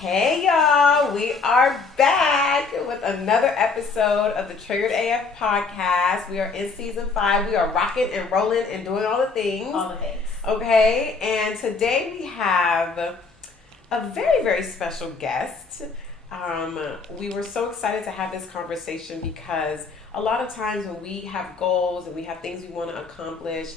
Hey y'all, we are back with another episode of the Triggered AF podcast. We are in season 5. We are rocking and rolling and doing all the things. All the things. Okay, and today we have a very, very special guest. We were so excited to have this conversation because a lot of times when we have goals and we have things we want to accomplish,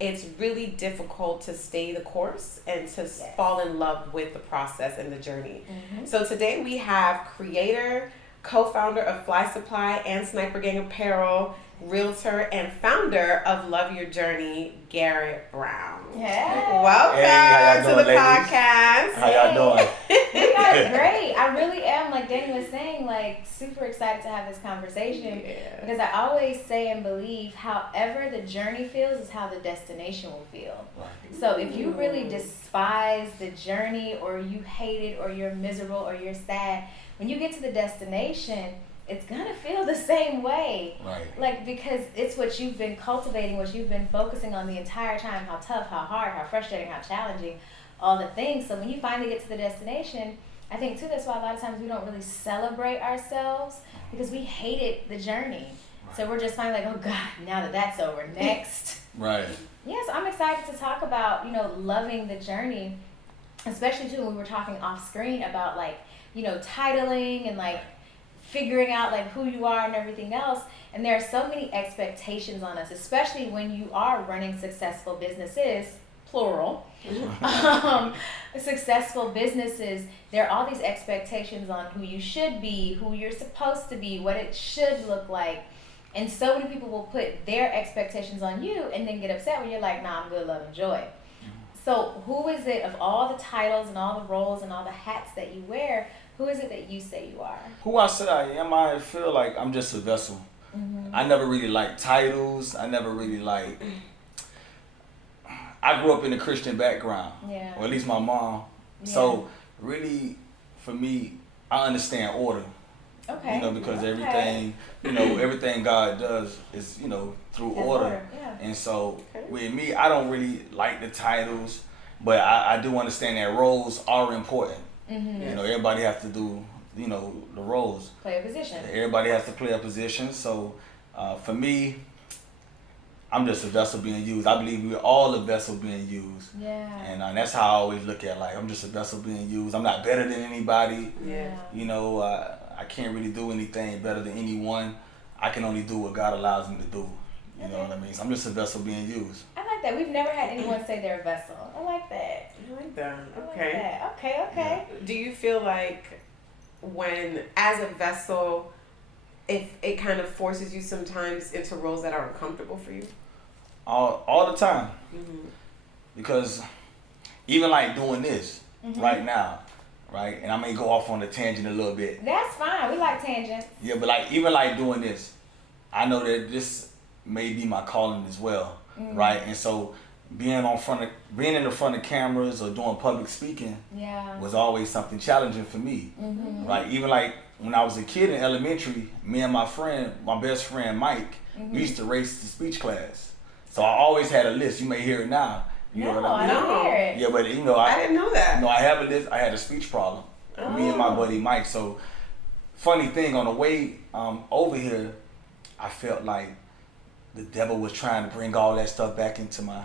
it's really difficult to stay the course and to fall in love with the process and the journey. Mm-hmm. So today we have creator, co-founder of Fly Supply and Sniper Gang Apparel, realtor, and founder of Love Your Journey, Garrett Brown. Yeah. Welcome to the ladies? podcast. How y'all doing? You guys great. I really am, like Danny was saying, like super excited to have this conversation because I always say and believe however the journey feels is how the destination will feel. Right. So if you really despise the journey or you hate it or you're miserable or you're sad, when you get to the destination, it's gonna feel the same way. Right. Like, because it's what you've been cultivating, what you've been focusing on the entire time, how tough, how hard, how frustrating, how challenging, all the things. So when you finally get to the destination, I think too that's why a lot of times we don't really celebrate ourselves because we hated the journey. Right. So we're just finally like, oh God, now that that's over, next. Right. Yeah, so I'm excited to talk about, loving the journey, especially too when we were talking off screen about titling and figuring out who you are and everything else. And there are so many expectations on us, especially when you are running successful businesses, plural. Successful businesses, there are all these expectations on who you should be, who you're supposed to be, what it should look like. And so many people will put their expectations on you and then get upset when you're like, nah, I'm good, love, and joy. So who is it, of all the titles and all the roles and all the hats that you wear, who is it that you say you are? Who I say I am, I feel like I'm just a vessel. Mm-hmm. I never really liked titles. I never really I grew up in a Christian background. Yeah. Or at least my mom. Yeah. So really, for me, I understand order. Okay. Because everything, everything God does is, through order. Yeah. And so with me, I don't really like the titles, but I do understand that roles are important. Mm-hmm. Everybody has to do, the roles. Play a position. Everybody has to play a position. So for me, I'm just a vessel being used. I believe we're all a vessel being used. Yeah. And that's how I always look at I'm just a vessel being used. I'm not better than anybody. Yeah. I can't really do anything better than anyone. I can only do what God allows me to do. You know what I mean? So I'm just a vessel being used. I like that. We've never had anyone say they're a vessel. I like that. I like that. Okay. Like that. Okay. Yeah. Do you feel like when, as a vessel, if it kind of forces you sometimes into roles that are uncomfortable for you? All the time. Mm-hmm. Because even doing this right now, right? And I may go off on a tangent a little bit. That's fine. We like tangents. Yeah, but even doing this, I know that this may be my calling as well, right? And so being in the front of cameras or doing public speaking was always something challenging for me, right? Even when I was a kid in elementary, me and my best friend Mike, we used to race to speech class. So I always had a list. You may hear it now. You know what I mean? I don't hear it. Yeah, but I didn't know that. I have a list. I had a speech problem. Me and my buddy Mike. So funny thing, on the way over here, I felt like the devil was trying to bring all that stuff back into my.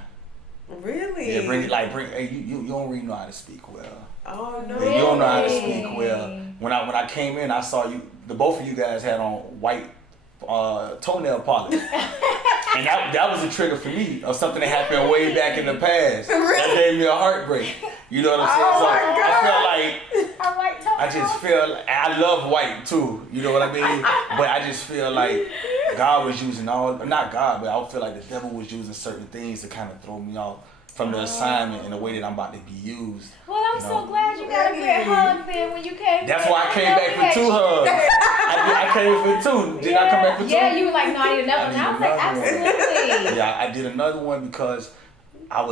Really? Yeah, bring. Hey, you don't really know how to speak well. Oh no. You don't know how to speak well. When I came in, I saw you. The both of you guys had on white toenail polish. And that was a trigger for me of something that happened way back in the past. Really? That gave me a heartbreak. You know what I'm saying? Oh my God. I feel like I love white too. You know what I mean? But I just feel like God was using not God, but I feel like the devil was using certain things to kind of throw me off from the assignment in the way that I'm about to be used. Well, I'm so glad you got a good hug then when you came. That's why I came back for 2 hugs. I came for 2. Did I come back for 2? Yeah, you were like, no, I need another one. I was like, absolutely. Yeah, I did another one because I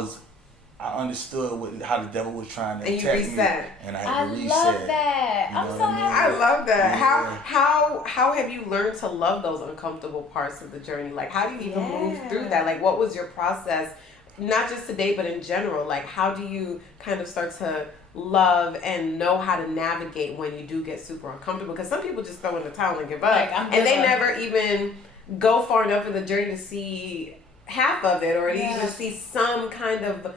understood how the devil was trying to attack me, and I had to reset. I love that. I'm so happy. I love that. Yeah. How have you learned to love those uncomfortable parts of the journey? How do you even move through that? What was your process? Not just today, but in general. How do you kind of start to love and know how to navigate when you do get super uncomfortable? Because some people just throw in the towel and give up, and they never even go far enough in the journey to see half of it, or to even see some kind of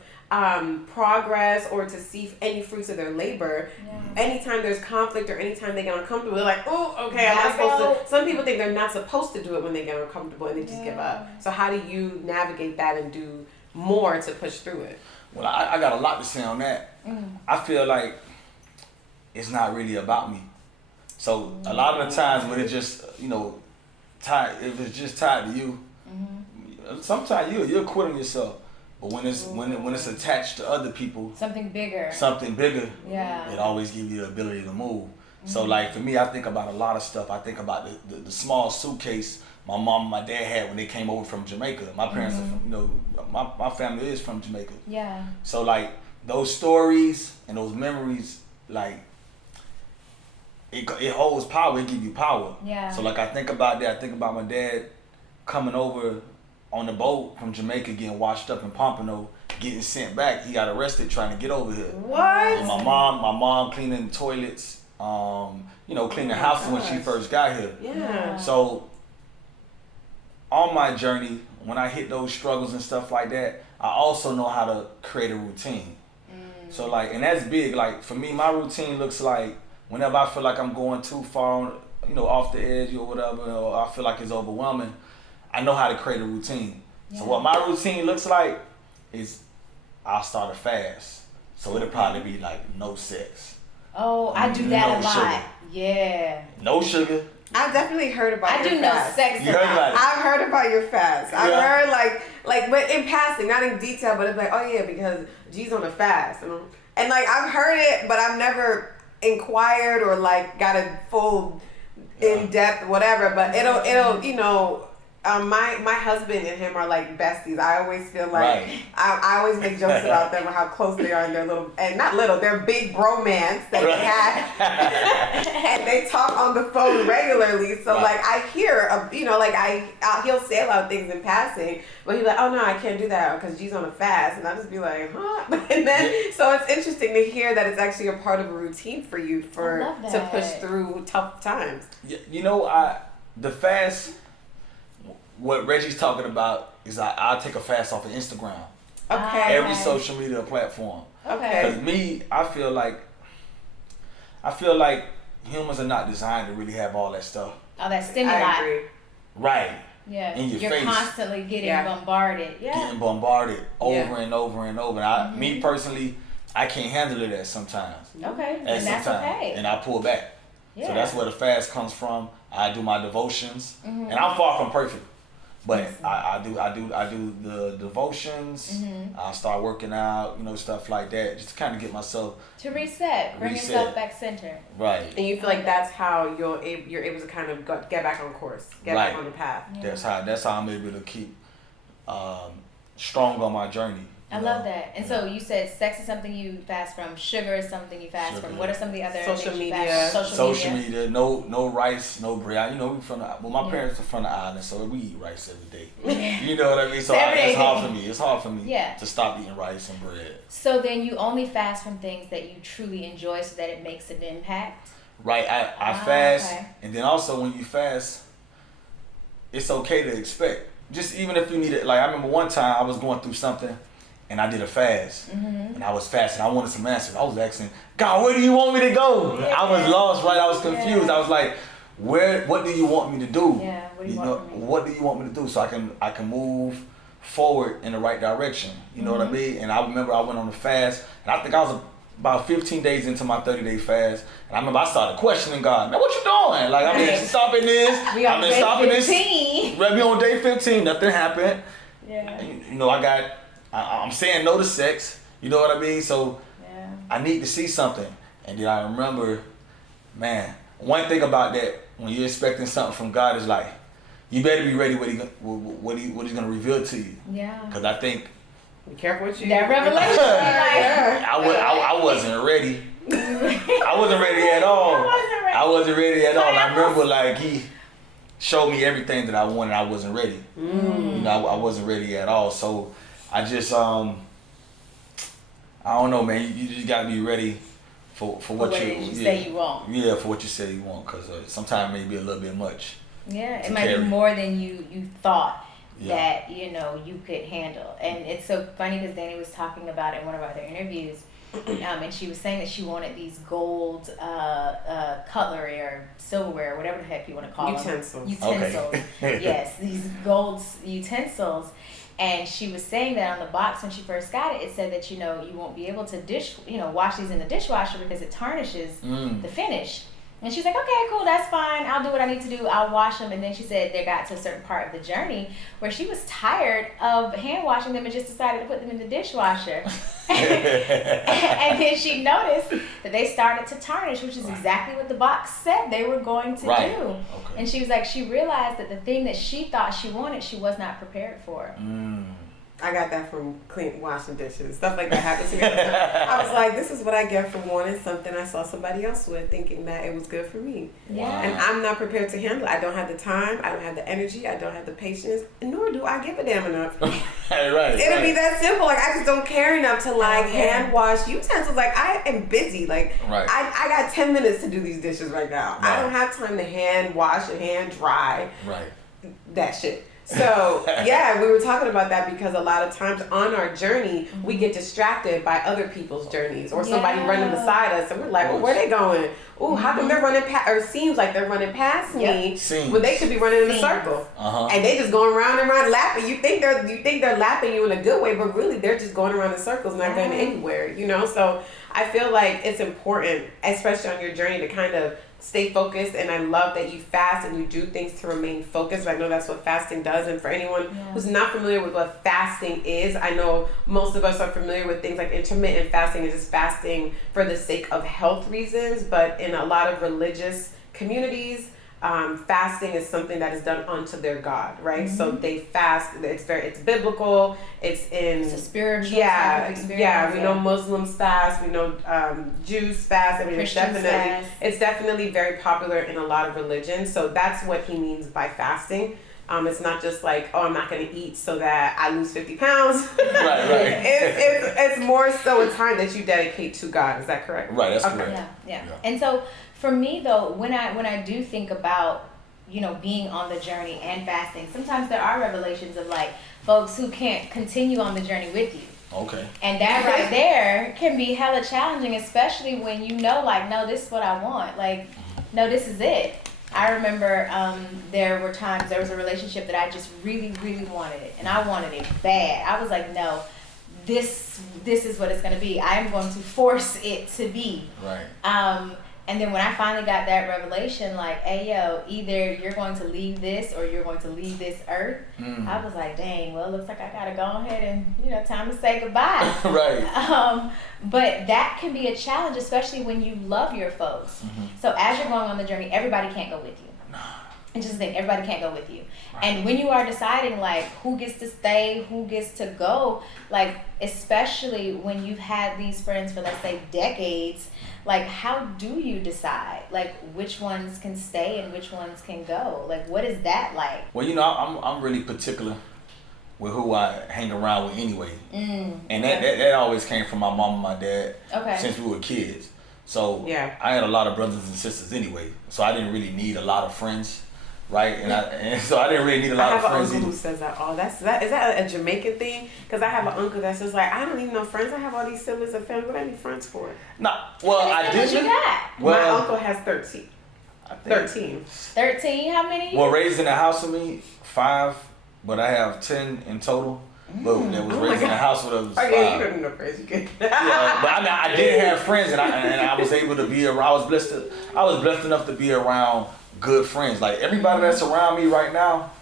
progress, or to see any fruits of their labor. Anytime there's conflict or anytime they get uncomfortable, they're like, oh, okay, I'm not supposed to. Some people think they're not supposed to do it when they get uncomfortable, and they just give up. So how do you navigate that and do more to push through it? Well, I got a lot to say on that. I feel like it's not really about me. So a lot of the times when it's just, tied, if it's just tied to you, sometimes you'll quit on yourself. But when it's attached to other people, something bigger, it always gives you the ability to move. So like for me, I think about a lot of stuff. I think about the small suitcase my mom and my dad had when they came over from Jamaica. My parents are from, my family is from Jamaica. Yeah. So like those stories and those memories, like it holds power. It gives you power. Yeah. So like I think about that. I think about my dad coming over on the boat from Jamaica, getting washed up in Pompano, getting sent back. He got arrested trying to get over here. What? And my mom cleaning the toilets, cleaning the house when she first got here. Yeah. So on my journey, when I hit those struggles and stuff like that, I also know how to create a routine. So like, and that's big. Like for me, my routine looks like whenever I feel like I'm going too far, off the edge or whatever, or I feel like it's overwhelming, I know how to create a routine. Yeah. So what my routine looks like is I'll start a fast. So it'll probably be like no sex. Oh, I do that a lot. Sugar. Yeah. No sugar. I've definitely heard about your fast. I do no sex. You heard about it? I've heard about your fast. I've heard like, but in passing, not in detail, but it's like, oh yeah, because G's on a fast. And like, I've heard it, but I've never inquired or like got a full in-depth whatever, but it'll my husband and him are like besties. I always feel like I always make jokes about them, how close they are, and their their big bromance that they have, and they talk on the phone regularly. So like I hear, he'll say a lot of things in passing, but he's like, oh no, I can't do that because G's on a fast, and I just be like, huh? And then so it's interesting to hear that it's actually a part of a routine for you to push through tough times. The fast. What Reggie's talking about is I'll take a fast off of Instagram. Okay. Every social media platform. Okay. Because me, I feel like humans are not designed to really have all that stuff. All that stimuli. I agree. Right. Yeah. In your You're face. constantly getting bombarded. Yeah. Getting bombarded over and over and over. And me personally, I can't handle it sometimes. Okay. And that's okay. And I pull back. Yeah. So that's where the fast comes from. I do my devotions. And I'm far from perfect. But I do the devotions. I start working out, stuff like that, just to kind of get myself to reset, bring yourself back center. Right. And you feel like that's how you're able to kind of get back on course, get back on the path. Yeah. That's how I'm able to keep strong on my journey. I love that. And so you said sex is something you fast from. Sugar is something you fast from. What are some of the other social things media? You fast? Social media. No rice, no bread. We from my parents are from the island, so we eat rice every day. You know what I mean? So it's hard for me. It's hard for me to stop eating rice and bread. So then you only fast from things that you truly enjoy, so that it makes an impact. Right. I fast, and then also when you fast, it's okay to expect. Just even if you need it. Like I remember one time I was going through something. And I did a fast, and I was fasting. I wanted some answers. I was asking, God, where do you want me to go? Yeah. I was lost, right? I was confused. Yeah. I was like, what do you want me to do? Yeah, what do you want me to do so I can move forward in the right direction? You know what I mean? And I remember I went on a fast, and I think I was about 15 days into my 30-day fast, and I remember I started questioning God. Man, what you doing? Like, I've been stopping this. I've been stopping this. We on day 15. Nothing happened. Yeah. I'm saying no to sex, you know what I mean? So I need to see something. And then I remember, man, one thing about that, when you're expecting something from God is like, you better be ready what he's going to reveal to you. Yeah. Because I think... Be careful what you... That revelation. I wasn't ready. I wasn't ready at all. I wasn't ready at all. I remember like he showed me everything that I wanted. I wasn't ready. I wasn't ready at all. So... I just, I don't know, man. You just gotta be ready for what you say you want. Yeah, for what you say you want, because sometimes it may be a little bit much. Yeah, it might be more than you thought that you could handle. And it's so funny because Danny was talking about it in one of our other interviews, and she was saying that she wanted these gold cutlery or silverware, whatever the heck you want to call utensils. them. Utensils. Okay. Yes, these gold utensils. And she was saying that on the box when she first got it, it said that, you won't be able to wash these in the dishwasher because it tarnishes the finish. And she's like, okay, cool, that's fine. I'll do what I need to do. I'll wash them. And then she said they got to a certain part of the journey where she was tired of hand washing them and just decided to put them in the dishwasher. And then she noticed that they started to tarnish, which is exactly what the box said they were going to do. Okay. And she was like, she realized that the thing that she thought she wanted, she was not prepared for. I got that from washing dishes. Stuff like that happens to me. I was like, this is what I get for wanting something I saw somebody else with, thinking that it was good for me. Yeah. And I'm not prepared to handle it. I don't have the time. I don't have the energy. I don't have the patience. Nor do I give a damn enough. It'll be that simple. Like, I just don't care enough to, hand wash utensils. Like, I am busy. Like, I got 10 minutes to do these dishes right now. Right. I don't have time to hand wash and hand dry. Right. That shit. So, yeah, we were talking about that because a lot of times on our journey, we get distracted by other people's journeys or somebody running beside us. And we're like, well, where are they going? Ooh, how come they're running past, or seems like they're running past me, but they could be running in a circle. And they just going around and around lapping. You think they're lapping you in a good way, but really they're just going around in circles, not going anywhere, So I feel like it's important, especially on your journey, to kind of stay focused. And I love that you fast and you do things to remain focused. I know that's what fasting does. And for anyone who's not familiar with what fasting is, I know most of us are familiar with things like intermittent fasting and just fasting for the sake of health reasons. But in a lot of religious communities, fasting is something that is done unto their God, right? So they fast. It's biblical. It's a spiritual type of experience. We know Muslims fast. We know Jews fast. I mean, it's definitely very popular in a lot of religions. So that's what he means by fasting. It's not just like, oh, I'm not going to eat so that I lose 50 pounds. Right. It's more so a time that you dedicate to God. Is that correct? Right. That's correct. Yeah. And so for me though, when I do think about, being on the journey and fasting, sometimes there are revelations of like folks who can't continue on the journey with you. Okay. And that right there can be hella challenging, especially when no, this is what I want. Like, no, this is it. I remember there were times there was a relationship that I just really, really wanted it, and I wanted it bad. I was like, no, this is what it's going to be. I am going to force it to be. Right. And then when I finally got that revelation, like, hey, yo, either you're going to leave this or you're going to leave this earth, I was like, dang, well, it looks like I got to go ahead and, time to say goodbye. Right. But that can be a challenge, especially when you love your folks. So as you're going on the journey, everybody can't go with you. And just think, everybody can't go with you. Right. And when you are deciding, like, who gets to stay, who gets to go, like, especially when you've had these friends for, let's say, decades, like, how do you decide, like, which ones can stay and which ones can go? Like, what is that like? Well, I'm really particular with who I hang around with anyway. And that always came from my mom and my dad since we were kids. So I had a lot of brothers and sisters anyway. So I didn't really need a lot of friends. Right, and so I didn't really need a lot of friends. I have an uncle who says that. Oh, is that a Jamaican thing? Because I have an uncle that's just like, I don't need no friends. I have all these siblings and family. What do I need friends for? Nah, well, I didn't. My uncle has 13. 13. 13? How many? Well, raised in the house with me, 5, but I have 10 in total. But that was raised in the house with us. 5. Yeah, you don't need no friends. You can. Yeah, but I did have friends, and I was able to be around. I was blessed enough to be around good friends. Like, everybody that's around me right now,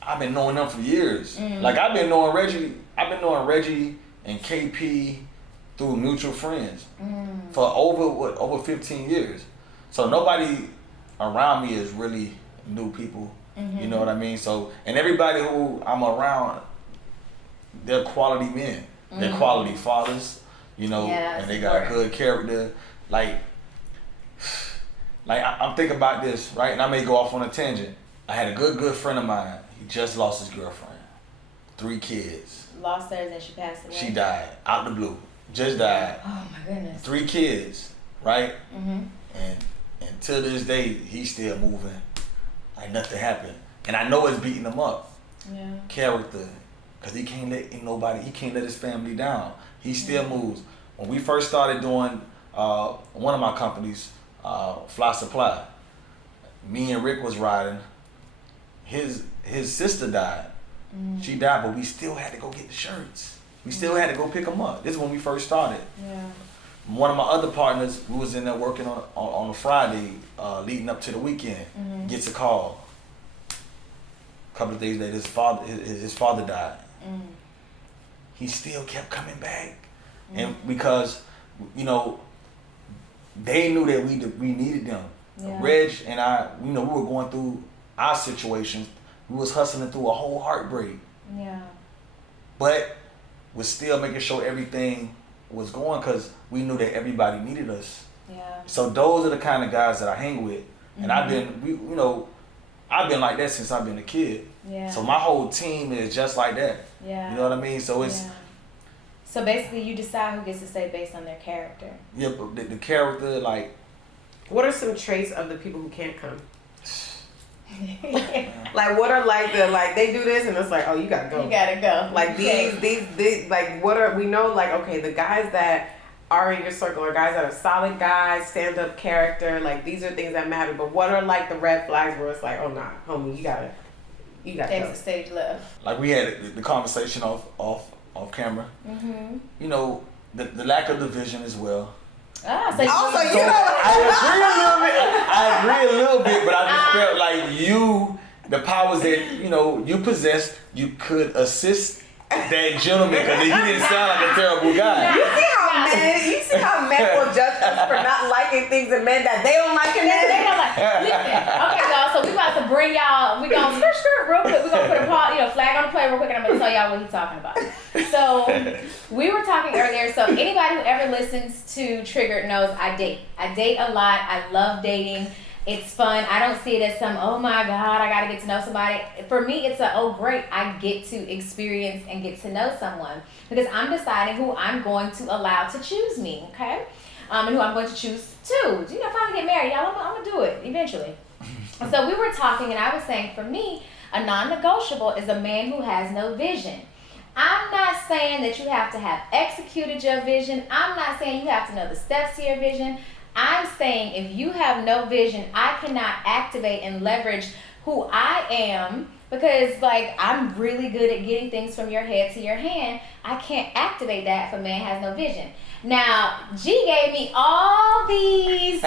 I've been knowing them for years. Like, I've been knowing Reggie and KP through mutual friends for over 15 years. So nobody around me is really new people. You know what I mean? So, and everybody who I'm around, they're quality men. They're quality fathers, and they got good character. I'm thinking about this, right? And I may go off on a tangent. I had a good friend of mine. He just lost his girlfriend. 3 kids. Lost hers and she passed away? She died. Out the blue. Just died. Oh, my goodness. 3 kids. right? And to this day, he's still moving like nothing happened. And I know it's beating him up. Yeah. Character, because he can't let his family down. He still moves. When we first started doing one of my companies, Fly Supply, me and Rick was riding. His sister died. She died, but we still had to go get the shirts. We still had to go pick them up. This is when we first started. Yeah. One of my other partners, we was in there working on a Friday, leading up to the weekend. Gets a call. A couple of days later, his father died. He still kept coming back, and because they knew that we needed them. Yeah. Reg and I, we were going through our situations. We was hustling through a whole heartbreak. Yeah. But we're still making sure everything was going because we knew that everybody needed us. Yeah. So those are the kind of guys that I hang with, and I've been like that since I've been a kid. Yeah. So my whole team is just like that. Yeah. You know what I mean? So it's. Yeah. So basically, you decide who gets to stay based on their character. Yeah, but the character, like. What are some traits of the people who can't come? Like, what are they do this and it's like, oh, you gotta go. You gotta go. Like these like, what are, we know, like, okay, the guys that are in your circle are guys that are solid guys, stand up character, like these are things that matter. But what are like the red flags where it's like, oh nah, homie, you gotta exit stage left. Like we had the conversation off camera. The lack of division as well. Ah, so I agree a little bit, but I just felt like the powers that you possess, you could assist that gentleman because he didn't sound like a terrible guy. You see how men will judge us for not liking things in men that they don't like in men? They don't like. Listen, okay, y'all. So we about to bring y'all. We gonna skirt real quick. We gonna put a flag on the play real quick, and I'm gonna tell y'all what he's talking about. So we were talking earlier. So anybody who ever listens to Triggered knows I date. I date a lot. I love dating. It's fun. I don't see it as some, oh my God, I gotta get to know somebody. For me, it's oh great, I get to experience and get to know someone because I'm deciding who I'm going to allow to choose me, okay? And who I'm going to choose to. Finally get married, y'all. I'm gonna do it eventually. So we were talking, and I was saying, for me, a non-negotiable is a man who has no vision. I'm not saying that you have to have executed your vision. I'm not saying you have to know the steps to your vision. I'm saying if you have no vision, I cannot activate and leverage who I am because, like, I'm really good at getting things from your head to your hand. I can't activate that if a man has no vision. Now, G gave me all this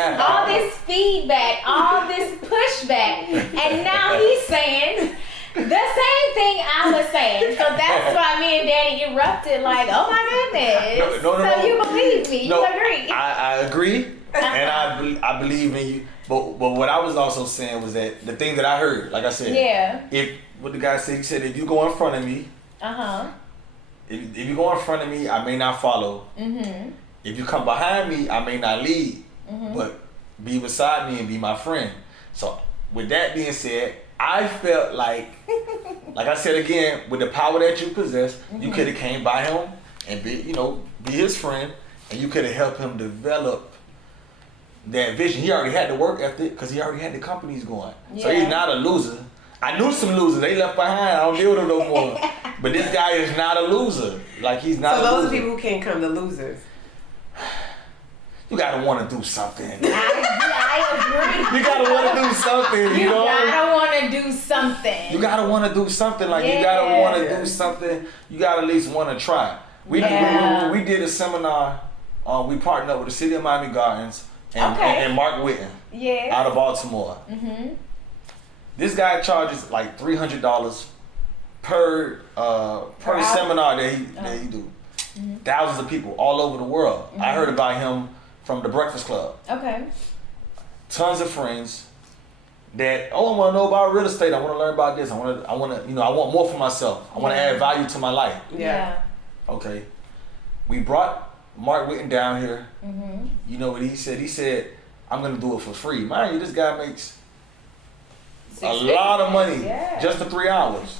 feedback, all this pushback, and now he's saying the same thing I was saying. So that's why me and Danny erupted like, oh my goodness. No. You believe me. You agree. I agree. And I believe in you. But what I was also saying was that the thing that I heard, like I said, what the guy said, he said, if you go in front of me, if you go in front of me, I may not follow. If you come behind me, I may not lead. But be beside me and be my friend. So with that being said, I felt like I said again, with the power that you possess, you could have came by him and be his friend, and you could have helped him develop that vision. He already had the work ethic because he already had the companies going. Yeah. So he's not a loser. I knew some losers. They left behind. I don't deal with them no more. But this guy is not a loser. Like, he's not a loser. So those are people who can't come to losers. You gotta want to do something. I agree. You gotta want to do something. You gotta want to do something. You gotta want to do something. Like, you gotta want to do something. You gotta at least want to try. We did a seminar. We partnered up with the City of Miami Gardens and Mark Whitten out of Baltimore. This guy charges like $300 per seminar that he do. Thousands of people all over the world. I heard about him from the Breakfast Club. Okay. Tons of friends that I want to know about real estate. I want to learn about this. I want more for myself. I want to add value to my life. Yeah. Okay. We brought Mark Whitten down here. You know what he said? He said, I'm going to do it for free. Mind you, this guy makes a lot of money just for 3 hours.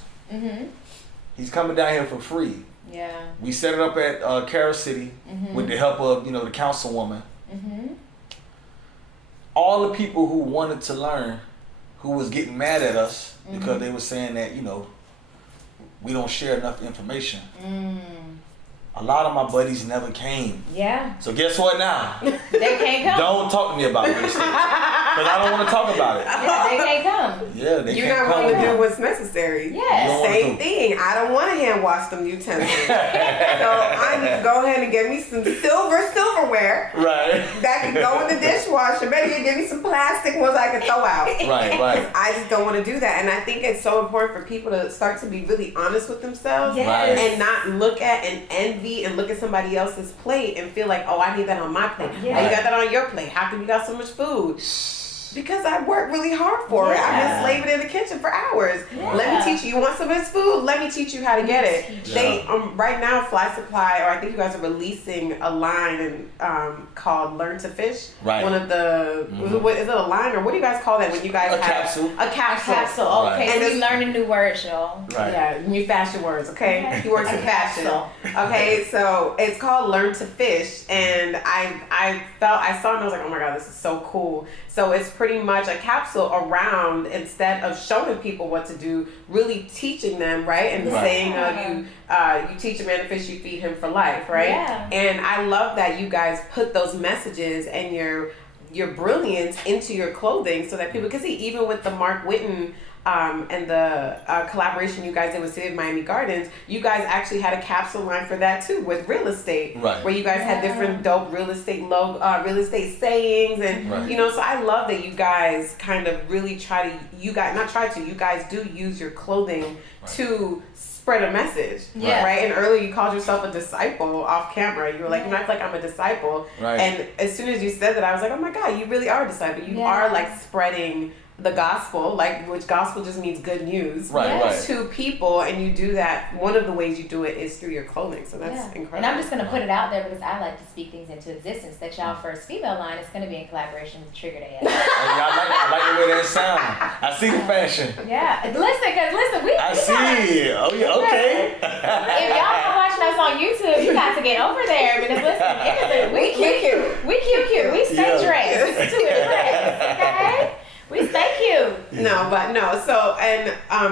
He's coming down here for free. Yeah. We set it up at Carol City with the help of, the councilwoman. all the people who wanted to learn, who was getting mad at us because they were saying that, you know, we don't share enough information. A lot of my buddies never came. Yeah. So guess what now? They can't come. Don't talk to me about real estate. Because I don't want to talk about it. Yeah, they can't come. Yeah, they You're can't not come. willing to do what's necessary. Yeah. Same thing. I don't want to hand wash them utensils. So I need to go ahead and get me some silverware. Right. That can go in the dishwasher. Better yet, give me some plastic ones I can throw out. Right. I just don't want to do that. And I think it's so important for people to start to be really honest with themselves. Yes. And not look at and envy and look at somebody else's plate and feel like, oh, I need that on my plate. Yeah. Oh, you got that on your plate. How come you got so much food? Because I work really hard for it. I've been slaving in the kitchen for hours. Yeah. Let me teach you. You want some of this food? Let me teach you how to get it. They right now Fly Supply, or I think you guys are releasing a line called Learn to Fish. Right. One of the what, is it a line or what do you guys call that when you guys A have capsule. A capsule. Capsule. Okay, And so it's- we learning new words, y'all. Right. Yeah, new fashion words, okay? He works in fashion. capsule. Okay, so it's called Learn to Fish, and I saw it and I was like, oh my god, this is so cool. So it's pretty much a capsule around, instead of showing people what to do, really teaching them, right? And saying, you teach a man to fish, you feed him for life, right? Yeah. And I love that you guys put those messages and your brilliance into your clothing so that people can see, even with the Mark Whitten and the collaboration you guys did with City of Miami Gardens, you guys actually had a capsule line for that too with real estate, Right. where you guys had different dope real estate real estate sayings, and you know, so I love that you guys kind of really you guys do use your clothing to spread a message, right? And earlier you called yourself a disciple off camera. You were like, I feel like I'm a disciple, and as soon as you said that, I was like, oh my god, you really are a disciple. You are like spreading the gospel, like, which gospel just means good news, to people, and you do that. One of the ways you do it is through your clothing, so that's incredible. And I'm just gonna put it out there because I like to speak things into existence. That y'all first female line is gonna be in collaboration with Trigger Day. I like the way that sound. I see the fashion. Yeah, listen, we. I see. Oh yeah, okay. If y'all not watching us on YouTube, you got to get over there because listen, we cute. We stay dressed to impress. Okay. We stay cute.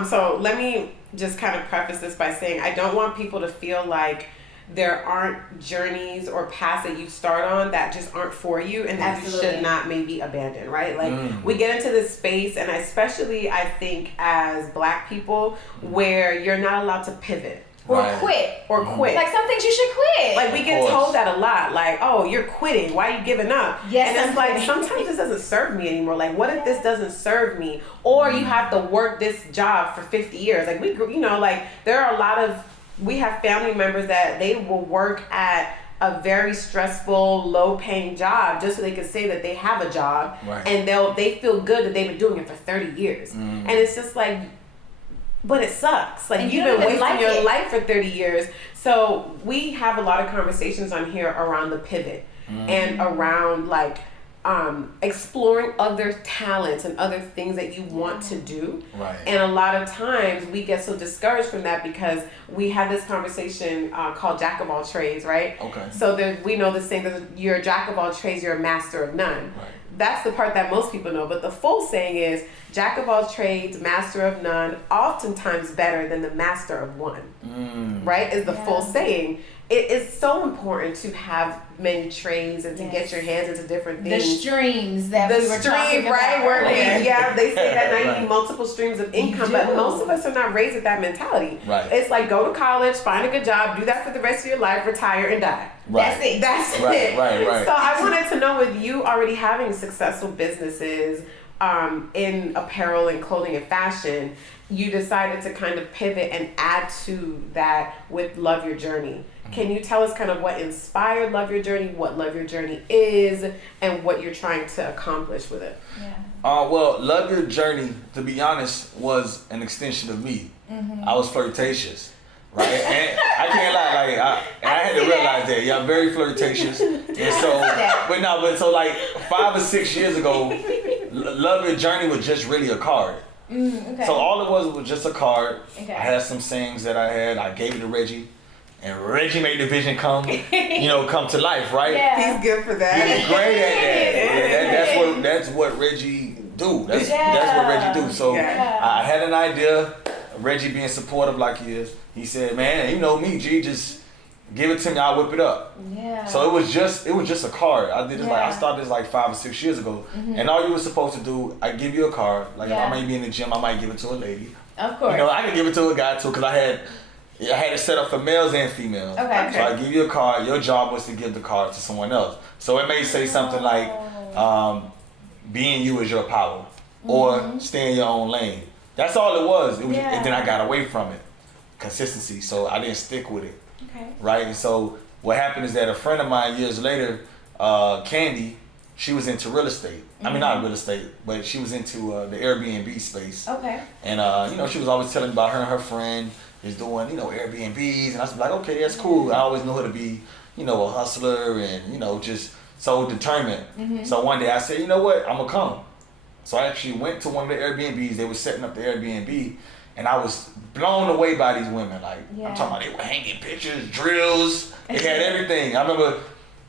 So let me just kind of preface this by saying I don't want people to feel like there aren't journeys or paths that you start on that just aren't for you and that you should not maybe abandon, right? Like we get into this space, and especially I think as Black people, where you're not allowed to pivot. Or quit. Like some things you should quit. Like we get told that a lot. Like, oh, you're quitting. Why are you giving up? Yes, and it's like, sometimes this doesn't serve me anymore. Like, what if this doesn't serve me? Or you have to work this job for 50 years. Like there are we have family members that they will work at a very stressful, low-paying job just so they can say that they have a job, and they feel good that they've been doing it for 30 years. And it's just like, but it sucks. Like, you've been wasting your life for 30 years. So we have a lot of conversations on here around the pivot and around exploring other talents and other things that you want to do. And a lot of times we get so discouraged from that because we have this conversation called Jack of all trades, right? So we know this thing that you're a Jack of all trades, you're a master of none. That's the part that most people know, but the full saying is Jack of all trades, master of none, oftentimes better than the master of one, right? Is the full saying. It is so important to have many trades and to get your hands into different things. The streams that we were talking about. Right? Where they say that now you need multiple streams of income, but most of us are not raised with that mentality. It's like, go to college, find a good job, do that for the rest of your life, retire and die. That's it. So I wanted to know, with you already having successful businesses in apparel and clothing and fashion, you decided to kind of pivot and add to that with Love Your Journey. Can you tell us kind of what inspired Love Your Journey, what Love Your Journey is, and what you're trying to accomplish with it? Well, Love Your Journey, to be honest, was an extension of me. I was flirtatious, right? And I can't lie, I had to realize that. Yeah, I'm very flirtatious. And so, like 5 or 6 years ago, Love Your Journey was just really a card. So all it was just a card. I had some sayings that I gave it to Reggie. And Reggie made the vision come to life, right? He's good for that. He's great at that. That's what that's what Reggie do. That's what Reggie do. So I had an idea. Reggie being supportive like he is, he said, "Man, you know me, G, just give it to me. I'll whip it up." Yeah. So it was just a card. I did this I started this like 5 or 6 years ago, and all you were supposed to do, I give you a card. Like if I may be in the gym, I might give it to a lady. Of course. You know, I could give it to a guy too, because I had it set up for males and females. Okay. So I give you a card. Your job was to give the card to someone else. So it may say something like, "Being you is your power," or "Stay in your own lane." That's all it was. And then I got away from it. Consistency. So I didn't stick with it. Okay. Right? And so what happened is that a friend of mine years later, Candy, she was into real estate. I mean, not real estate, but she was into the Airbnb space. Okay. And, you know, she was always telling me about her and her friend is doing, you know, Airbnbs. And I was like, okay, that's cool. I always knew her to be, you know, a hustler and, you know, just so determined. So one day I said, you know what, I'm going to come. So I actually went to one of the Airbnbs. They were setting up the Airbnb. And I was blown away by these women. Like, I'm talking about they were hanging pictures, drills. They had everything. I remember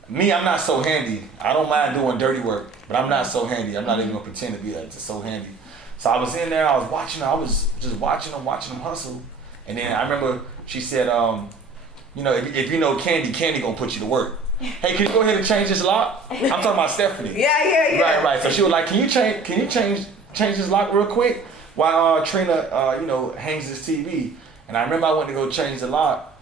me, I'm not so handy. I don't mind doing dirty work, but I'm not so handy. I'm not even going to pretend to be like just so handy. So I was in there. I was watching them hustle. And then I remember she said, you know, if you know Candy going to put you to work. Hey, can you go ahead and change this lock? I'm talking about Stephanie. Yeah. Right. So she was like, can you change this lock real quick while Trina, you know, hangs this TV? And I remember I went to go change the lock,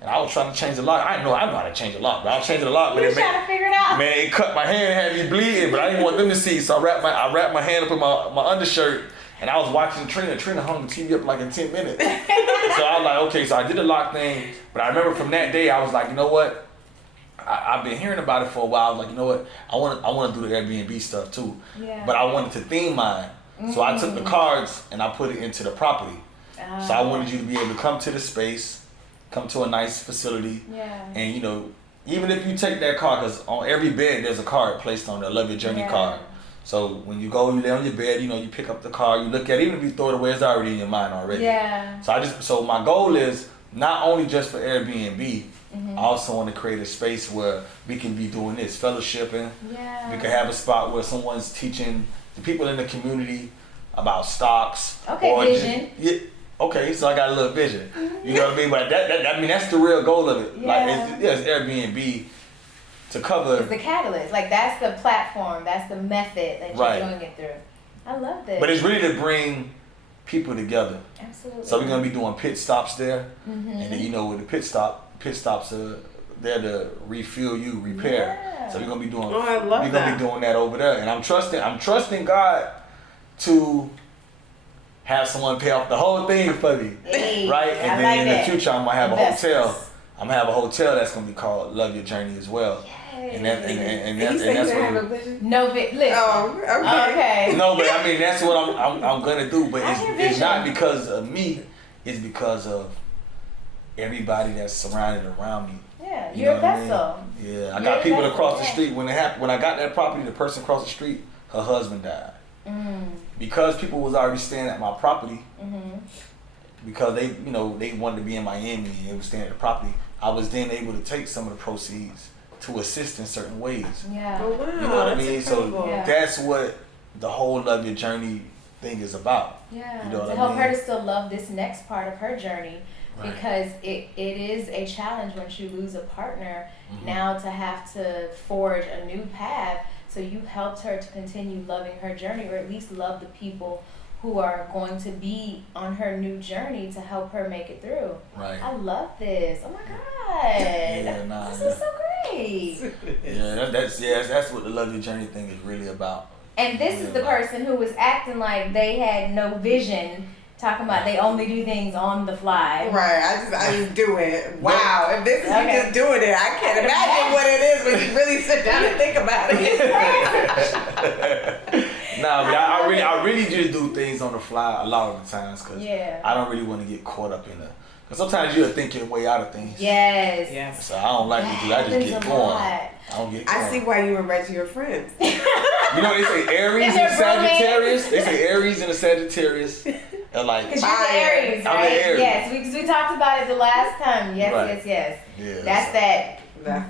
and I was trying to change the lock. I know how to change the lock, but I was changing the lock. You were trying to figure it out. Man, it cut my hand, had me bleeding, but I didn't want them to see. So I wrapped my hand up in my undershirt, and I was watching Trina. Trina hung the TV up like in 10 minutes. So I was like, okay, so I did the lock thing, but I remember from that day, I was like, you know what? I've been hearing about it for a while. I was like, you know what? I want to do the Airbnb stuff too. Yeah. But I wanted to theme mine. So I took the cards and I put it into the property. So I wanted you to be able to come to the space, come to a nice facility. Yeah. And, you know, even if you take that card, because on every bed there's a card placed on there, Love Your Journey card. So when you go, you lay on your bed, you know, you pick up the card, you look at it, even if you throw it away, it's already in your mind already. Yeah. So my goal is not only just for Airbnb, I also want to create a space where we can be doing this, fellowshipping. Yeah. We can have a spot where someone's teaching the people in the community about stocks. Okay, or vision. Okay, so I got a little vision. You know what I mean? But that's the real goal of it. Yeah. Like it's Airbnb to cover. It's the catalyst. Like that's the platform. That's the method that you're doing it through. I love this. But it's really to bring people together. Absolutely. So we're gonna be doing pit stops there, and then you know with the pit stops are there to refuel you, repair. Yeah. So we're gonna be doing. Gonna be doing that over there, and I'm trusting God to have someone pay off the whole thing for me, right? And then in the future, I'm gonna have a hotel. I'm gonna have a hotel that's gonna be called Love Your Journey as well. Yay. And that's what. Listen. Oh, okay. No, but I mean that's what I'm gonna do. But it's not because of me. It's because of everybody that's surrounded around me. Yeah, you're a vessel. Yeah, I got people across the street. When I got that property, the person across the street, her husband died. Because people was already staying at my property, because they wanted to be in Miami and they were staying at the property, I was then able to take some of the proceeds to assist in certain ways. Yeah. Oh, wow. You know what I mean? Incredible. So that's what the whole Love Your Journey thing is about. Yeah. You know to help her to still love this next part of her journey. Right. Because it is a challenge once you lose a partner, now to have to forge a new path. So you helped her to continue loving her journey, or at least love the people who are going to be on her new journey to help her make it through. Right. I love this. Oh my God. This is so great. That's what the Love Your Journey thing is really about. And this is the person who was acting like they had no vision, talking about they only do things on the fly. Right, I just do it. Wow, if this is you just doing it, I can't imagine what it is when you really sit down and think about it. Nah, but I really just do things on the fly a lot of the times because I don't really want to get caught up in the. Because sometimes you'll think your way out of things. Yes. So I don't like to do. I just get going. I don't get going. I see why you and Reggie are friends. You know they say Aries and Sagittarius. They say Aries and a Sagittarius Like, because you're the Aries, right? I'm the Aries. Yes, we talked about it the last time. Yes, Right. yes. Yeah, That's that.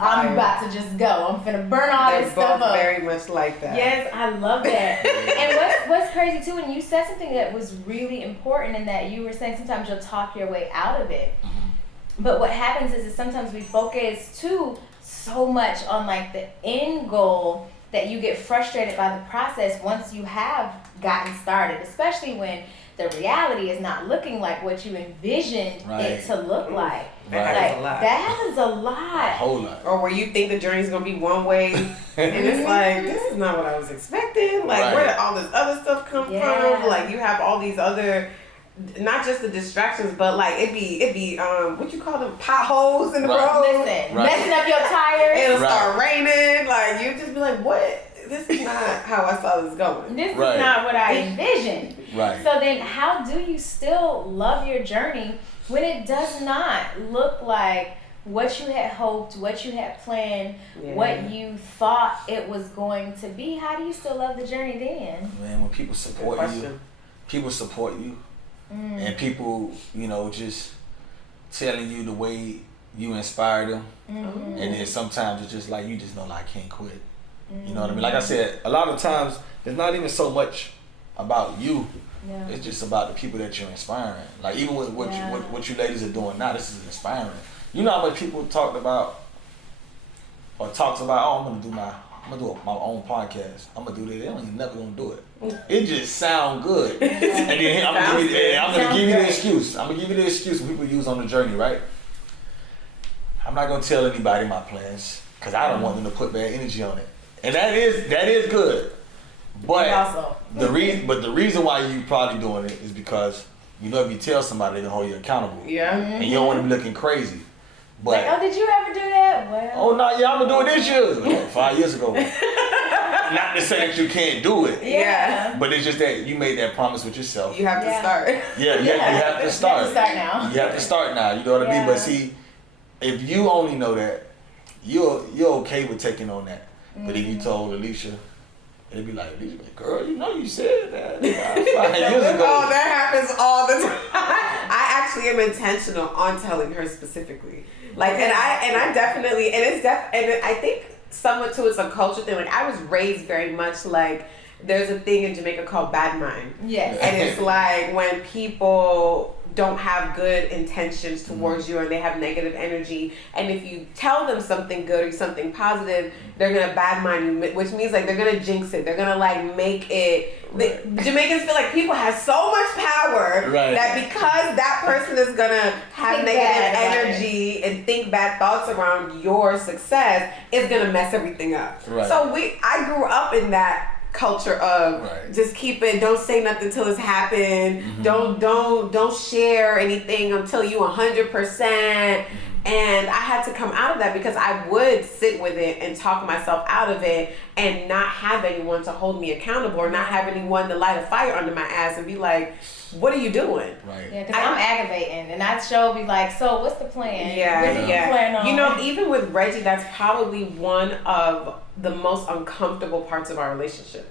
I'm about to just go. I'm finna burn all this stuff up. Very much like that. Yes, I love that. And what's crazy too, and you said something that was really important in that you were saying sometimes you'll talk your way out of it. But what happens is sometimes we focus too so much on like the end goal that you get frustrated by the process once you have gotten started, especially when the reality is not looking like what you envisioned it to look like. That happens a lot. That happens a lot. A whole lot. Or where you think the journey's gonna be one way, and it's like, this is not what I was expecting. Like, where did all this other stuff come from? Like, you have all these other, not just the distractions, but like it be what you call them, potholes in the road. Listen, messing up your tires. It'll start raining. Like, you just be like, what? This is not how I saw this going. This is not what I envisioned. Right. So then how do you still love your journey when it does not look like what you had hoped, what you had planned, what you thought it was going to be? How do you still love the journey then? Man, when people support you, and people, just telling you the way you inspire them, and then sometimes it's just like, you just know, like, I can't quit. You know what I mean? Like I said, a lot of times it's not even so much about you. Yeah. It's just about the people that you're inspiring. Like, even with what you ladies are doing now, this is inspiring. You know how much people talks about, oh, I'm gonna do my own podcast. I'm gonna do that. They don't even never gonna do it. It just sound good. And then I'm gonna give you the excuse. I'm gonna give you the excuse people use on the journey, right? I'm not gonna tell anybody my plans because I don't want them to put bad energy on it. And that is good. But the reason why you probably doing it is because if you tell somebody, they can hold you accountable. Yeah. And you don't want to be looking crazy. But like, oh, did you ever do that? Well. Oh no, yeah, I'm gonna do it this year. 5 years ago. Not to say that you can't do it. Yeah. But it's just that you made that promise with yourself. You have to start. Yeah, you have to start. You have to start now. You have to start now. You know what I mean? But see, if you only know that, you're okay with taking on that. But if you told Alicia, it'd be like, Alicia, girl, you said that 5 years ago. Oh, that happens all the time. I actually am intentional on telling her specifically. Like, and I definitely, and I think somewhat too, it's a culture thing. Like, I was raised very much like, there's a thing in Jamaica called bad mind. Yes. And it's like when people don't have good intentions towards you, and they have negative energy, and if you tell them something good or something positive, they're gonna bad mind you, which means like they're gonna jinx it. They're gonna like make it. Jamaicans feel like people have so much power that because that person is gonna have negative energy and think bad thoughts around your success, it's gonna mess everything up. Right. So I grew up in that culture of just keep it, don't say nothing till it's happened, don't share anything until you 100%. And I had to come out of that because I would sit with it and talk myself out of it and not have anyone to hold me accountable, or not have anyone to light a fire under my ass and be like, what are you doing? Right. Yeah, because I'm aggravating, and I'd show be like, so what's the plan? Yeah, what do you plan on? Even with Reggie, that's probably one of the most uncomfortable parts of our relationship.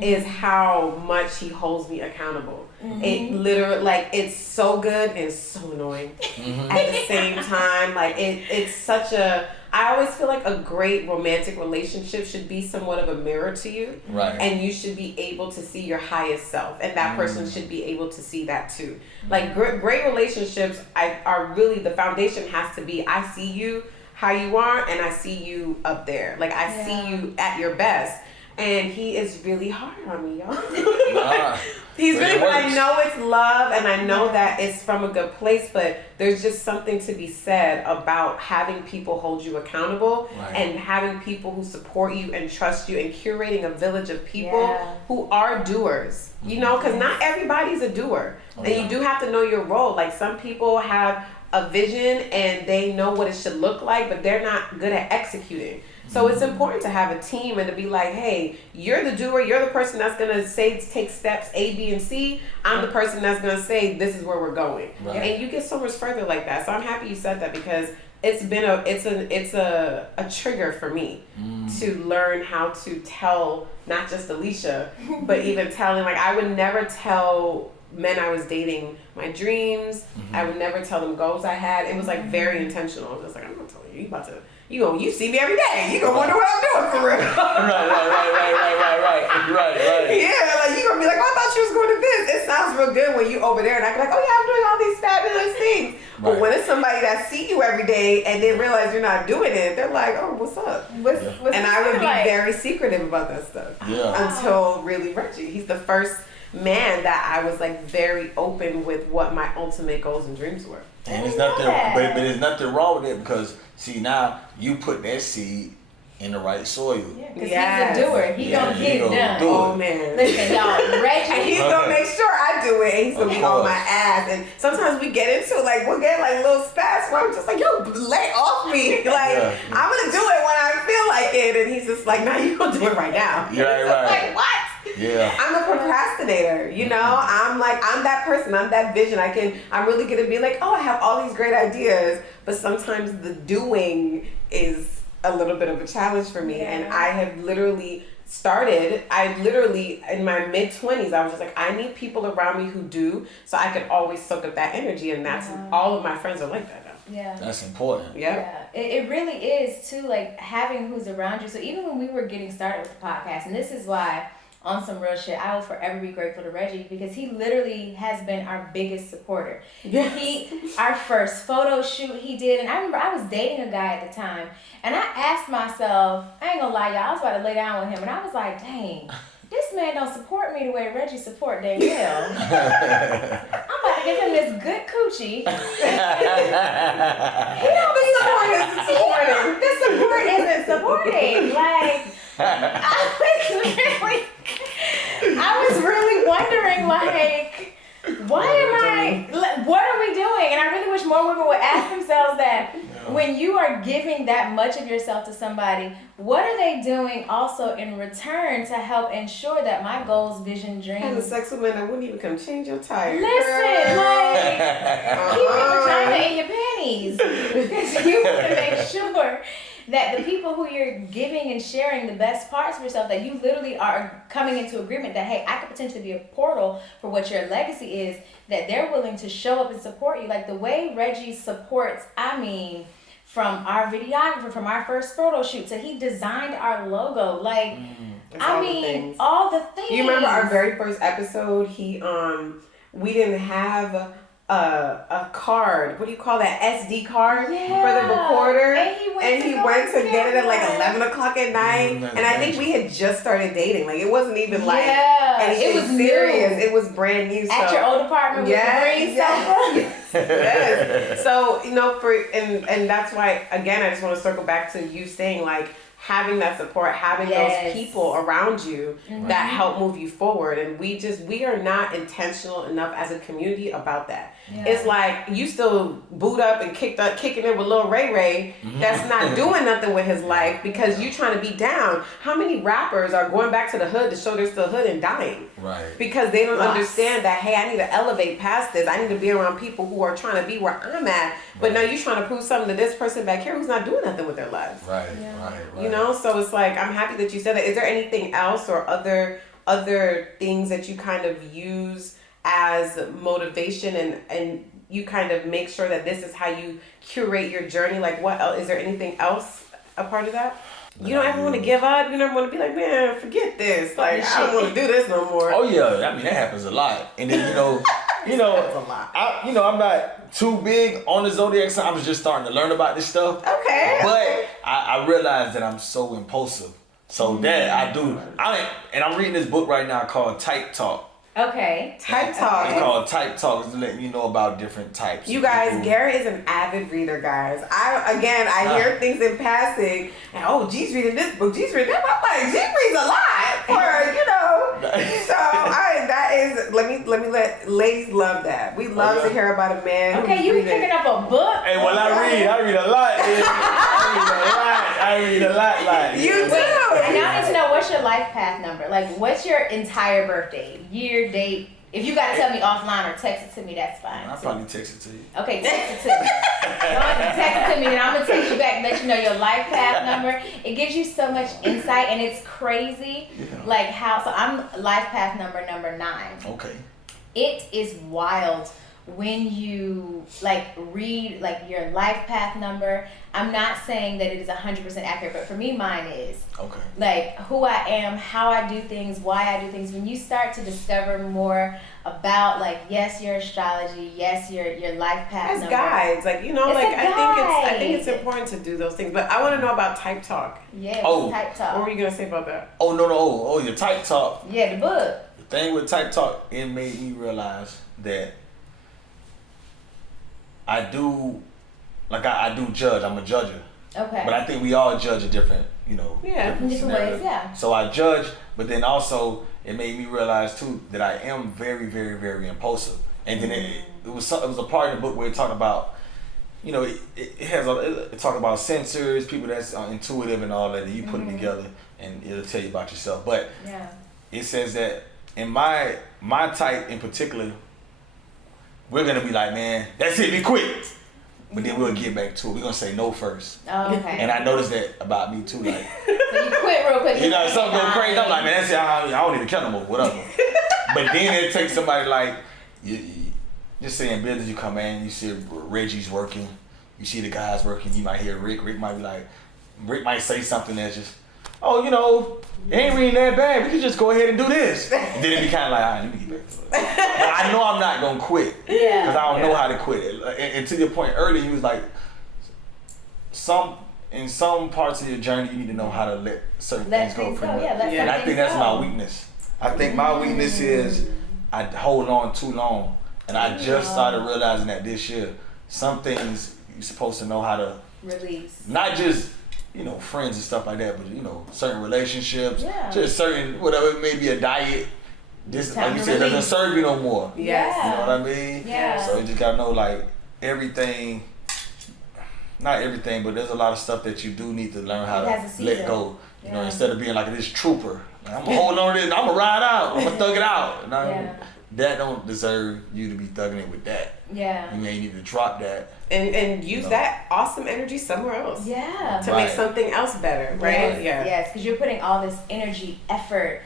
Is how much he holds me accountable. It literally, like, it's so good and so annoying at the same time. Like, it's such a, I always feel like a great romantic relationship should be somewhat of a mirror to you. Right. And you should be able to see your highest self, and that person should be able to see that too. Like, great relationships are really, the foundation has to be, I see you how you are, and I see you up there. Like, I see you at your best. And he is really hard on me, y'all. He's really, but I know it's love, and I know that it's from a good place, but there's just something to be said about having people hold you accountable, and having people who support you and trust you, and curating a village of people who are doers, you know, because not everybody's a doer. And you do have to know your role. Like, some people have a vision and they know what it should look like, but they're not good at executing. So it's important to have a team and to be like, hey, you're the doer, you're the person that's gonna say, take steps A, B, and C. I'm the person that's gonna say, this is where we're going. And you get so much further like that. So I'm happy you said that, because it's been a trigger for me to learn how to tell not just Alicia, but even telling, like, I would never tell men I was dating my dreams. I would never tell them goals I had. It was like very intentional. I was just like, I'm not telling you. You see me every day. You gonna wonder what I'm doing for real. Right. Yeah, like you gonna be like, oh, I thought you was going to this. It sounds real good when you over there, and I be like, oh yeah, I'm doing all these fabulous things. Right. But when it's somebody that see you every day and they realize you're not doing it, they're like, oh, what's up? And I would be very secretive about that stuff. Yeah. Until really Reggie, he's the first man that I was like very open with what my ultimate goals and dreams were. And it's nothing, but there's nothing wrong with it because see now you put that seed in the right soil. Yeah, because he's a doer. He gonna get it done. Oh man. Listen, y'all, Reggie. And he's gonna make sure I do it. And he's gonna be on my ass. And sometimes we get into like we'll get like little spats where I'm just like, yo, lay off me. Like I'm gonna do it when I feel like it. And he's just like, nah, you gonna do it right now. Right. Like what? Yeah. I'm a procrastinator, you know? I'm that person, I'm that vision. I'm really gonna be like, oh, I have all these great ideas, but sometimes the doing is a little bit of a challenge for me. And I have literally in my mid-20s, I was just like, I need people around me who do, so I could always soak up that energy, and that's all of my friends are like that now. Yeah. That's important. Yeah. It really is too, like having who's around you. So even when we were getting started with the podcast, and this is why on some real shit, I will forever be grateful to Reggie because he literally has been our biggest supporter. Yes. Our first photo shoot he did, and I remember I was dating a guy at the time, and I asked myself, I ain't gonna lie, y'all, I was about to lay down with him, and I was like, dang, this man don't support me the way Reggie support Danielle. I'm about to give him this good coochie. He don't be supporting. The support isn't supporting. Like, I was really wondering, like, what are we doing? And I really wish more women would ask themselves that when you are giving that much of yourself to somebody, what are they doing also in return to help ensure that my goals, vision, dreams. Having sex with men that wouldn't even come change your tire. Listen, like, keep your vagina in your panties. Because you want to make sure that the people who you're giving and sharing the best parts of yourself, that you literally are coming into agreement that, hey, I could potentially be a portal for what your legacy is, that they're willing to show up and support you. Like the way Reggie supports, from our videographer, from our first photo shoot, so he designed our logo. Like, all the things. You remember our very first episode? We didn't have a card. What do you call that? SD card for the recorder. And he went to get it at like 11 o'clock at night. And I think we had just started dating. Like it wasn't even like anything it was serious. new. It was brand new. At your old apartment with the green sofa. Yes. So, and that's why, again, I just want to circle back to you saying like, having that support, having those people around you that help move you forward. And we are not intentional enough as a community about that. Yeah. It's like you still boot up and kicking it with Lil Ray Ray that's not doing nothing with his life because you trying to be down. How many rappers are going back to the hood to show they're still hood and dying? Right. Because they don't understand that, hey, I need to elevate past this. I need to be around people who are trying to be where I'm at. But now you're trying to prove something to this person back here who's not doing nothing with their lives. Right. You know, so it's like, I'm happy that you said that. Is there anything else or other things that you kind of use as motivation and you kind of make sure that this is how you curate your journey? Like what else, is there anything else a part of that? You don't ever want to give up? You never want to be like, man, forget this. Like, I don't want to do this no more. Oh yeah, I mean that happens a lot. And then I'm not too big on the zodiac sign. I was just starting to learn about this stuff. Okay. But I realized that I'm so impulsive. So that I do. And I'm reading this book right now called Type Talk. Okay. Type Talk. It's called Type Talk. It's letting you know about different types. You guys, Garrett is an avid reader, guys. I hear things in passing, and G's reading this book, G's reading that. I'm like, G reads a lot for, So that is, let me let ladies love that. We love to hear about a man. Okay, you picking up a book? Hey, well I read a lot. I read a lot. Like you do. And now I need to know, what's your life path number? Like, what's your entire birthday, year, date? If you gotta tell me offline or text it to me, that's fine. I'll probably text it to you. Okay, text it to me. Text it to me, and I'm gonna text you back and let you know your life path number. It gives you so much insight, and it's crazy. Yeah. Like so I'm life path number 9. Okay. it is wild when you like read like your life path number. I'm not saying that it is 100% accurate, but for me, mine is. Okay. Like who I am, how I do things, why I do things. When you start to discover more about like, yes, your astrology, yes, your life path as number. guides, like, you know, It's like a I think it's guide. important to do those things. But I want to know about type talk. Yeah, Oh. type talk. What were you gonna say about that? Oh no, your type talk. Yeah, the book. The thing with type talk, it made me realize that I do judge. I'm a judger. Okay. But I think we all judge a different, in different scenarios. ways, yeah. So I judge, but then also it made me realize too that I am very, very, very impulsive. And then it was a part of the book where it talked about, it talked about sensors, people that's intuitive and all that you put it together, and it'll tell you about yourself. But it says that in my type in particular, we're gonna be like, man, that's it, be quick. But then we'll get back to it. We're gonna say no first. Oh, okay. And I noticed that about me too. Like, so you quit real quick. something go crazy. I'm like, man, that's it. I don't need to kill no more. Whatever. But then it takes somebody like, you just say in business, you come in, you see Reggie's working, you see the guys working. You might hear Rick. Rick might say something that's just, it ain't really that bad. We can just go ahead and do this. And then it be kind of like, all right, let me get back to it. But I know I'm not gonna quit. Yeah. Because I don't know how to quit. And to your point earlier, you was like, in some parts of your journey, you need to know how to let certain things go. Pretty much. And I think that's my weakness. I think my weakness is I hold on too long. And I just started realizing that this year, some things you're supposed to know how to release. Not just, friends and stuff like that, but certain relationships, just certain, whatever, it may be a diet. This, like you said, doesn't serve you no more. Yes. You know what I mean? Yeah. So you just gotta know, like, everything, not everything, but there's a lot of stuff that you do need to learn how to let go. Instead of being like this trooper. Like, I'm gonna hold on to this, I'm gonna ride out, I'm gonna thug it out. That don't deserve you to be thugging it with that. Yeah. You may need to drop that. And use that awesome energy somewhere else. Yeah. To make something else better, right? Yes, because you're putting all this energy, effort,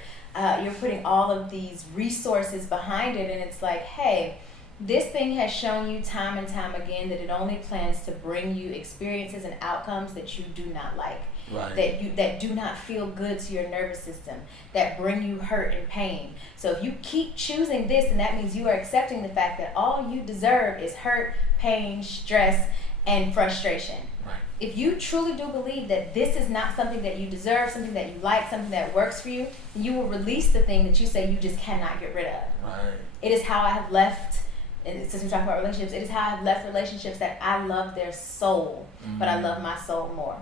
you're putting all of these resources behind it, and it's like, hey, this thing has shown you time and time again that it only plans to bring you experiences and outcomes that you do not like. Right. That do not feel good to your nervous system, that bring you hurt and pain. So if you keep choosing this, then that means you are accepting the fact that all you deserve is hurt, pain, stress, and frustration. Right. If you truly do believe that this is not something that you deserve, something that you like, something that works for you, then you will release the thing that you say you just cannot get rid of. Right. It is how I have left, and since we talk about relationships, it is how I've left relationships that I love their soul, but I love my soul more.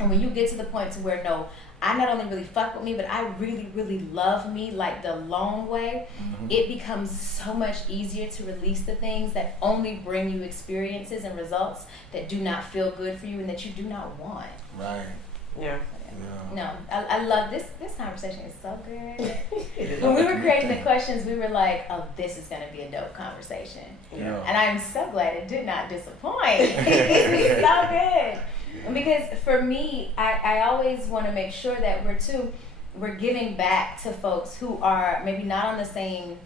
And when you get to the point to where, no, I not only really fuck with me, but I really, really love me like the long way, it becomes so much easier to release the things that only bring you experiences and results that do not feel good for you and that you do not want. Right. Yeah. No, I love this. This conversation is so good. When we were creating the questions, we were like, oh, this is going to be a dope conversation. Yeah. And I'm so glad it did not disappoint. It's so good. Because for me, I always want to make sure that we're giving back to folks who are maybe not on the same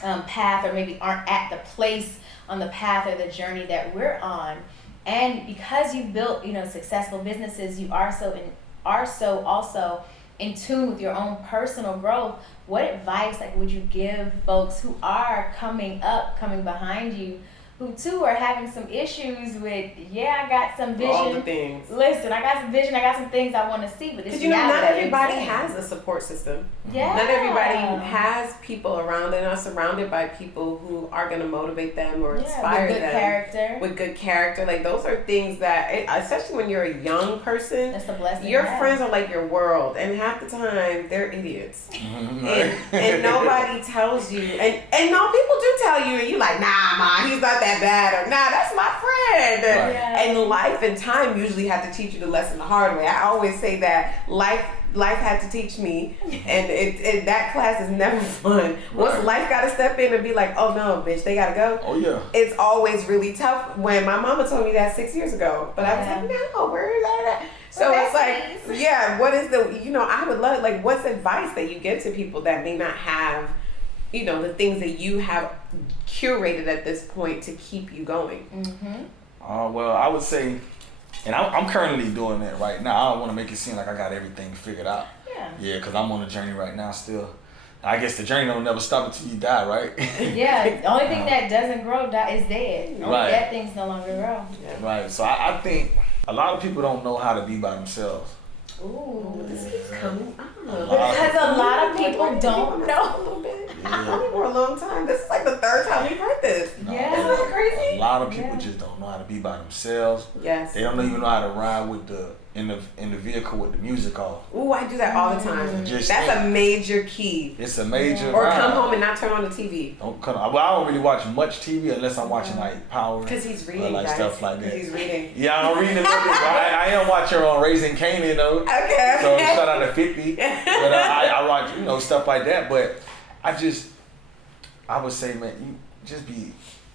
path, or maybe aren't at the place on the path or the journey that we're on. And because you've built, successful businesses, you are so also in tune with your own personal growth. What advice would you give folks who are coming behind you, who too are having some issues with, I got some vision. All the things. Listen, I got some vision, I got some things I want to see, but because not everybody has a support system. Yeah. Not everybody has people around. They're not surrounded by people who are going to motivate them or inspire them. With good character. Like, those are things that, especially when you're a young person, that's a blessing. Your friends are like your world, and half the time they're idiots. And nobody tells you. And no, people do tell you, and you're like, nah, ma, he's not that bad, or nah, that's my friend. Right. Yeah. And life and time usually have to teach you the lesson the hard way. I always say that life had to teach me, and that class is never fun. Once life got to step in and be like, oh no, bitch, they gotta go. Oh yeah. It's always really tough. When my mama told me that 6 years ago, but I was like, no, where is that at? So it's like, what is I would love, what's advice that you give to people that may not have you know, the things that you have curated at this point to keep you going? Well, I would say, and I'm currently doing that right now. I don't want to make it seem like I got everything figured out. Yeah, because I'm on a journey right now still. I guess the journey don't never stop until you die, right? Yeah, the only thing that doesn't grow is dead. Right. Dead things no longer grow. Yeah. Right. So I think a lot of people don't know how to be by themselves. Ooh, this keeps coming. I don't know. Because a lot of people don't know. A little bit. I've known you for a long time. This is like the third time we've heard this. Yeah. Isn't that crazy? A lot of people just don't know how to be by themselves. Yes. They don't even know how to ride with in the vehicle with the music off. Ooh, I do that all the time. That's a major key. It's a major. Or come home and not turn on the TV. Don't come. Well, I don't really watch much TV unless I'm watching like Power. Because he's reading, or like guys. stuff like that. Because he's reading. Yeah, I'm reading a little bit. I am watching on Raising Kanan though. Okay. So shout out to 50. But I watch stuff like that. But I would say, man, you just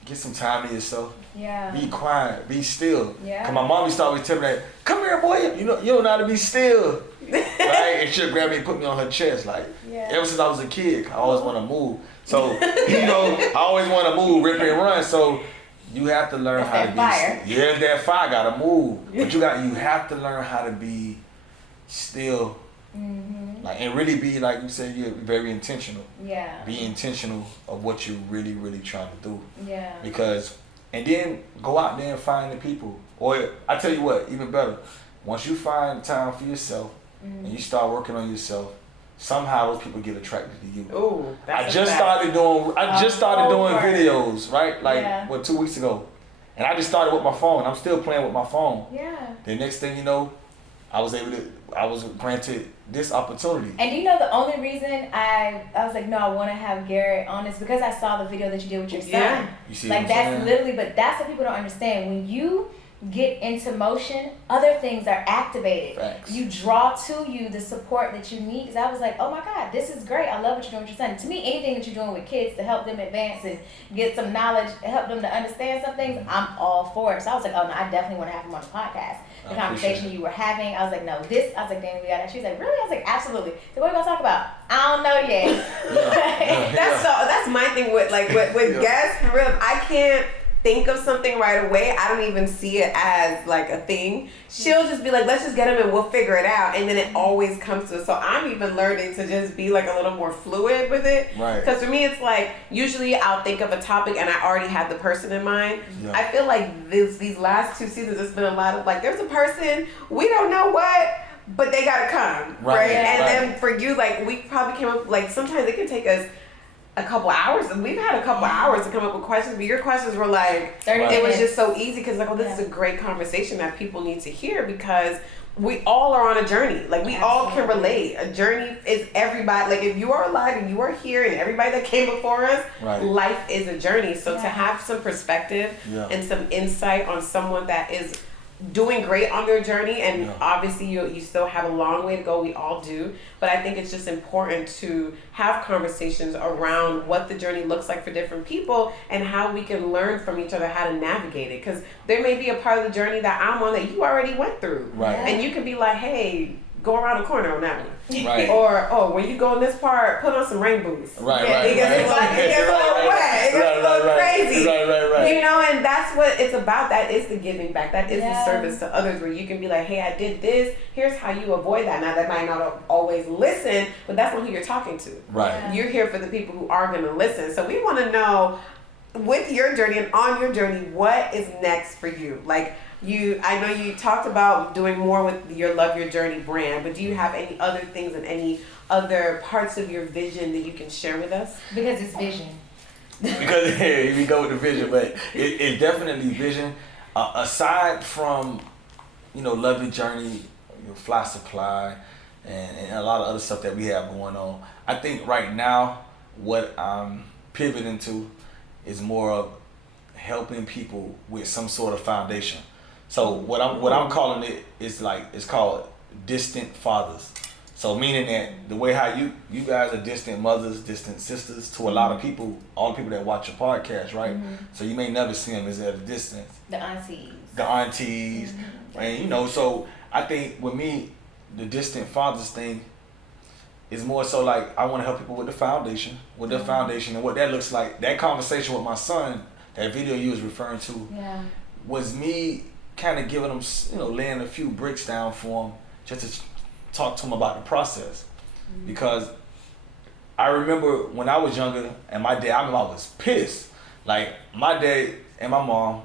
get some time to yourself. Yeah. Be quiet. Be still. Yeah. Cause my mom used to always tell me that, come here, boy. You don't know how to be still. Right? And she'll grab me and put me on her chest. Like, ever since I was a kid, I always want to move. So, I always want to move, rip and run. So, you have to learn how to be fire. Yeah, that fire gotta move. But you have to learn how to be still. Like, and really be, like you said, you're very intentional. Yeah. Be intentional of what you're really, really trying to do. Yeah. Because, and then go out there and find the people. Or I tell you what, even better, once you find time for yourself and you start working on yourself, somehow those people get attracted to you. Ooh, that's I just started doing videos, right? Like 2 weeks ago. And I just started with my phone. I'm still playing with my phone. Yeah. The next thing you know, I was granted this opportunity. And do you know the only reason I was like, no, I want to have Garrett on this because I saw the video that you did with your son. Yeah. You see like what I'm that's saying? literally, but that's what people don't understand. When you get into motion, other things are activated. Facts. You draw to you the support that you need. Because I was like, oh my God, this is great. I love what you're doing with your son. To me, anything that you're doing with kids to help them advance and get some knowledge, help them to understand some things, I'm all for it. So I was like, oh no, I definitely want to have him on the podcast. The conversation you were having, I was like, no, this, I was like, Danny, we got that. She was like, really? I was like, absolutely. So what are we gonna talk about? I don't know yet. That's my thing with guests. For real, if I can't think of something right away, I don't even see it as like a thing. She'll just be like, let's just get them and we'll figure it out. And then it always comes to it. So I'm even learning to just be like a little more fluid with it. Right. Because for me, it's like, usually I'll think of a topic and I already have the person in mind. Yeah. I feel like these last 2 seasons, it's been a lot of like, there's a person, we don't know what, but they gotta come. Right. And then for you, like, we probably came up, like, sometimes it can take us a couple hours, and we've had a couple hours to come up with questions, but your questions were like, 30 it minutes. was just so easy because like, oh, this is a great conversation that people need to hear because we all are on a journey. Like we all can relate. A journey is everybody. Like if you are alive and you are here and everybody that came before us, life is a journey. So to have some perspective and some insight on someone that is doing great on their journey, and obviously you still have a long way to go, we all do, but I think it's just important to have conversations around what the journey looks like for different people and how we can learn from each other how to navigate it, because there may be a part of the journey that I'm on that you already went through, and you can be like, hey, go around the corner on that one. Right. Or, oh, when you go in this part, put on some rain boots. It gets a little wet. It gets a little crazy. Right. You know, and that's what it's about. That is the giving back. That is the service to others, where you can be like, hey, I did this. Here's how you avoid that. Now, that might not always listen, but that's not who you're talking to. Right. You're here for the people who are going to listen. So we want to know, with your journey and on your journey, what is next for you? Like, I know you talked about doing more with your Love Your Journey brand, but do you have any other things and any other parts of your vision that you can share with us? Because it's vision. Because here we go with the vision, but it's definitely vision. Aside from, Love Your Journey, Fly Supply, and a lot of other stuff that we have going on, I think right now what I'm pivoting to is more of helping people with some sort of foundation. So what I'm calling it is it's called distant fathers. So meaning that the way how you guys are distant mothers, distant sisters to a lot of people, all the people that watch your podcast, right? So you may never see them as at a distance. The aunties. And so I think with me, the distant fathers thing it's more so like I want to help people with the foundation, with their foundation and what that looks like. That conversation with my son, that video you was referring to, was me kind of giving him, you know, laying a few bricks down for him just to talk to him about the process. Because I remember when I was younger and my dad, I remember I was pissed. Like my dad and my mom,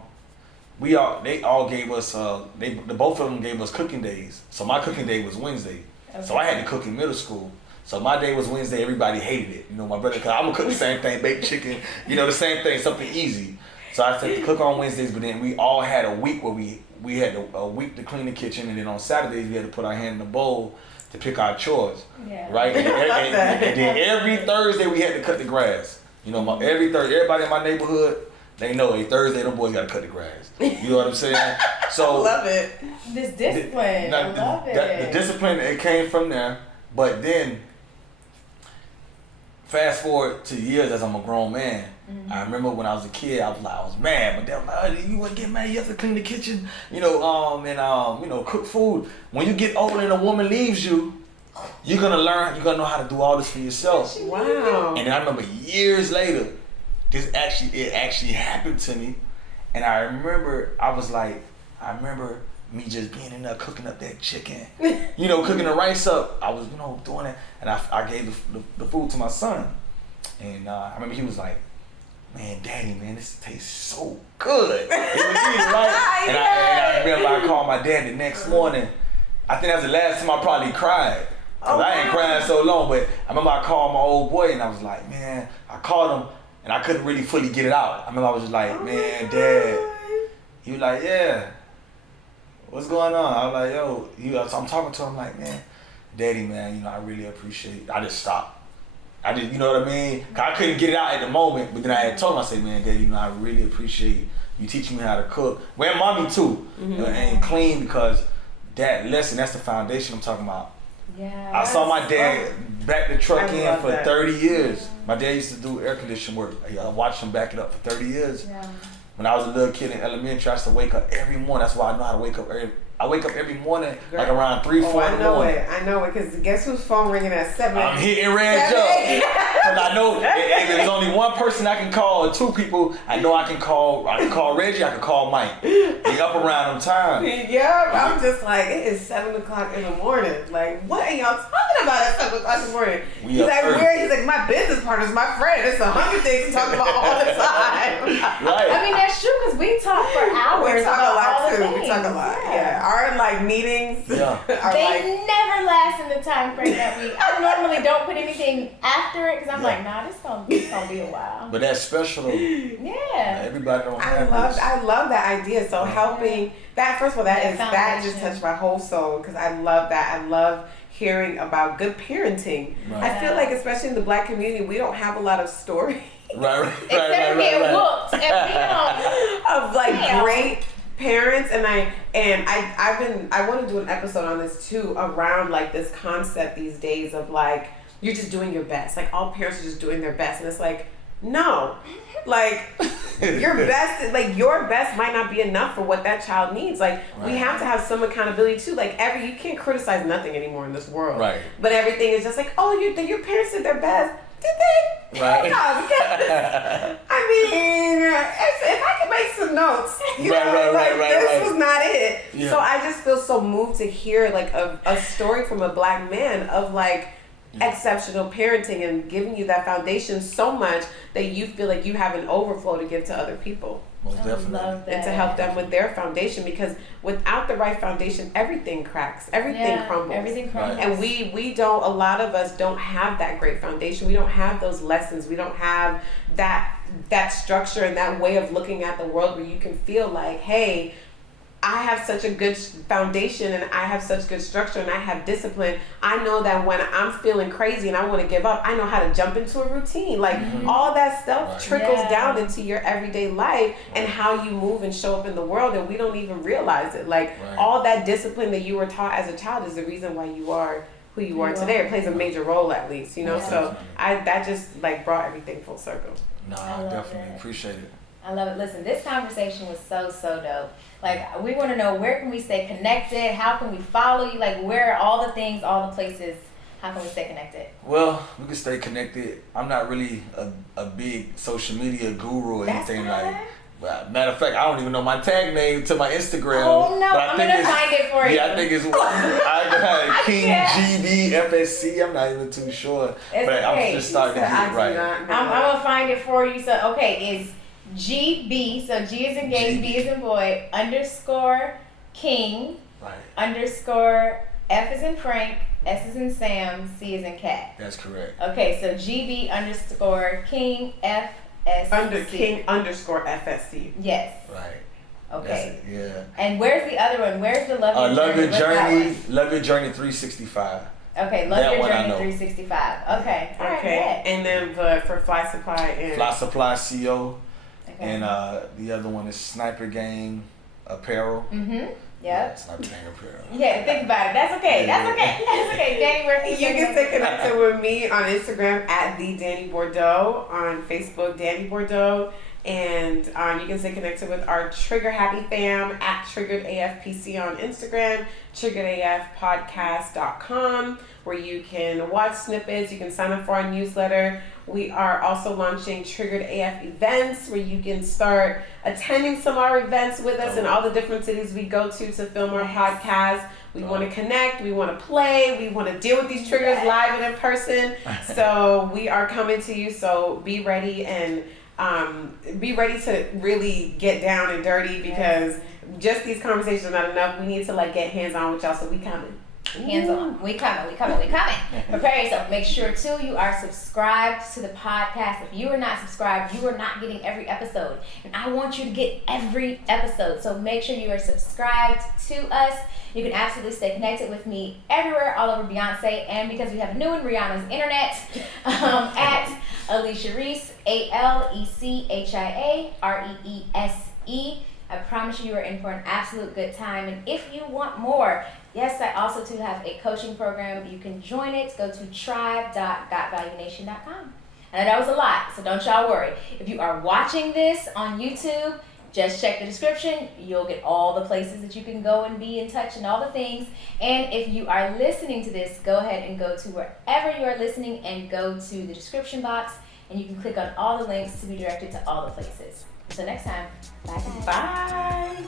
they all gave us, the both of them gave us cooking days. So my cooking day was Wednesday. Okay. So I had to cook in middle school. So my day was Wednesday, everybody hated it. You know, my brother, cause I'm gonna cook the same thing, baked chicken, you know, the same thing, something easy. So I said to cook on Wednesdays, but then we all had a week where we had a week to clean the kitchen, and then on Saturdays we had to put our hand in the bowl to pick our chores, right? And then every Thursday we had to cut the grass. You know, every Thursday, everybody in my neighborhood, they know a Thursday them boys gotta cut the grass. You know what I'm saying? So I love it. This discipline, I love it. The discipline, it came from there, but then fast forward to years as I'm a grown man. I remember when I was a kid, I was mad. My dad was like, "Oh, you wouldn't get mad. You have to clean the kitchen, you know, you know, cook food. When you get older and a woman leaves you, you're gonna learn. You're gonna know how to do all this for yourself." Wow. And then I remember years later, it actually happened to me, and I remember me just being in there cooking up that chicken, you know, cooking the rice up. I was, you know, doing it, and I gave the food to my son, and I remember he was like, "Man, Daddy, man, this tastes so good." It was easy, right? And I remember I called my dad the next morning. I think that was the last time I probably cried. Cause I ain't crying so long, but I remember I called my old boy and I was like, man, I called him and I couldn't really fully get it out. I remember I was just like, man, Dad. He was like, yeah. What's going on? I was like, yo, so I'm talking to him like, man, Daddy, man, you know, I really appreciate it. I just stopped. You know what I mean? Cause I couldn't get it out at the moment, but then I had told him, I said, man, Daddy, you know, I really appreciate you teaching me how to cook. Well, and Mommy too, and clean, because that lesson, that's the foundation I'm talking about. Yeah. I saw my dad back the truck in for 30 years. My dad used to do air conditioning work. I watched him back it up for 30 years. Yeah. When I was a little kid in elementary, I used to wake up every morning. That's why I know how to wake up early. I wake up every morning, like around 3, 4 in the morning. I know it, because guess whose phone ringing at 7? I'm hitting Red Jump. Because I know if there's only one person I can call or 2 people, I know I can call Reggie, I can call Mike. They up around them time. Yeah, I'm just like, it is 7 o'clock in the morning. Like, what are y'all talking about at 7 o'clock in the morning? He's like, He's like, my business partner's my friend. It's 100 things to talk about all the time. Right. I mean, that's true, because we talk for hours. We talk a lot too. We talk a lot. Yeah. Our like meetings. Yeah. They never last in the time frame that we. I normally don't put anything after it because I'm like, nah, this gonna be a while. But that's special. Yeah. Everybody don't have this. I love that idea. So helping that, first of all, that just touched my whole soul, because I love that. I love hearing about good parenting. Right. I feel like, especially in the Black community, we don't have a lot of stories. Right. Except for getting whooped of like great parents, and I want to do an episode on this too, around like this concept these days of like, you're just doing your best. Like, all parents are just doing their best, and it's like, no, like your best might not be enough for what that child needs. Like, we have to have some accountability too. Like, you can't criticize nothing anymore in this world. Right. But everything is just like, oh, your parents did their best. Did they? Right. No, because I mean, if I could make some notes, you know, this was not it. Yeah. So I just feel so moved to hear like a story from a Black man of like exceptional parenting and giving you that foundation so much that you feel like you have an overflow to give to other people. Most definitely. And to help them with their foundation, because without the right foundation, everything cracks, everything crumbles. Everything crumbles. And we don't, a lot of us don't have that great foundation. We don't have those lessons. We don't have that structure and that way of looking at the world where you can feel like, hey, I have such a good foundation and I have such good structure and I have discipline. I know that when I'm feeling crazy and I want to give up, I know how to jump into a routine. Like all that stuff trickles down into your everyday life and how you move and show up in the world, and we don't even realize it. Like all that discipline that you were taught as a child is the reason why you are who you are today. It plays a major role, at least, you know. So that just like brought everything full circle. No, I definitely appreciate it. I love it. Listen, this conversation was so dope. Like, we want to know, where can we stay connected? How can we follow you? Like, where are all the things, all the places How can we stay connected? Well, we can stay connected. I'm not really a big social media guru or anything like. Matter of fact, I don't even know my tag name to my Instagram. Oh no, I'm gonna find it for you. Yeah, I think it's King GB FSC. I'm not even too sure, but I'm just starting to get it right. I'm gonna find it for you. So it's GB. So G is in gay, B is in boy. _ King. Right. _ F is in Frank. S is in Sam. C is in cat. That's correct. Okay, so GB _ King FSC. King _ FSC. Yes. Right. Okay. Yeah. And where's the other one? Where's the Love Your Journey? Love Your Journey 365. Okay, Love Your Journey 365. Okay. All right. Okay. And then for Fly Supply and Fly Supply CO. Okay. And the other one is Sniper Gang Apparel. Mm-hmm. Yeah. Sniper Gang Apparel. Yeah, think about it. That's okay. That's okay. That's okay. Danny, where can you can stay connected with me on Instagram at the Danny Bordeaux, on Facebook Danny Bordeaux, and you can stay connected with our Trigger Happy fam at Triggered AFPC on Instagram, triggeredafpodcast.com, where you can watch snippets, you can sign up for our newsletter. We are also launching Triggered AF events, where you can start attending some of our events with us in all the different cities we go to film our podcast. We want to connect, we want to play, we want to deal with these triggers live and in person. So we are coming to you, so be ready and be ready to really get down and dirty, because just these conversations are not enough. We need to get hands on with y'all, so we coming. Hands on. We coming. Prepare yourself. Make sure too you are subscribed to the podcast. If you are not subscribed, you are not getting every episode. And I want you to get every episode. So make sure you are subscribed to us. You can absolutely stay connected with me everywhere, all over Beyonce, and because we have a new one, Rihanna's internet, at Alicia Reese, ALECHIAREESE. I promise you are in for an absolute good time. And if you want more, yes, I also too have a coaching program. You can join it. Go to tribe.gotvaluenation.com. And that was a lot, so don't y'all worry. If you are watching this on YouTube, just check the description. You'll get all the places that you can go and be in touch and all the things. And if you are listening to this, go ahead and go to wherever you are listening and go to the description box, and you can click on all the links to be directed to all the places. Until next time, bye guys. Bye.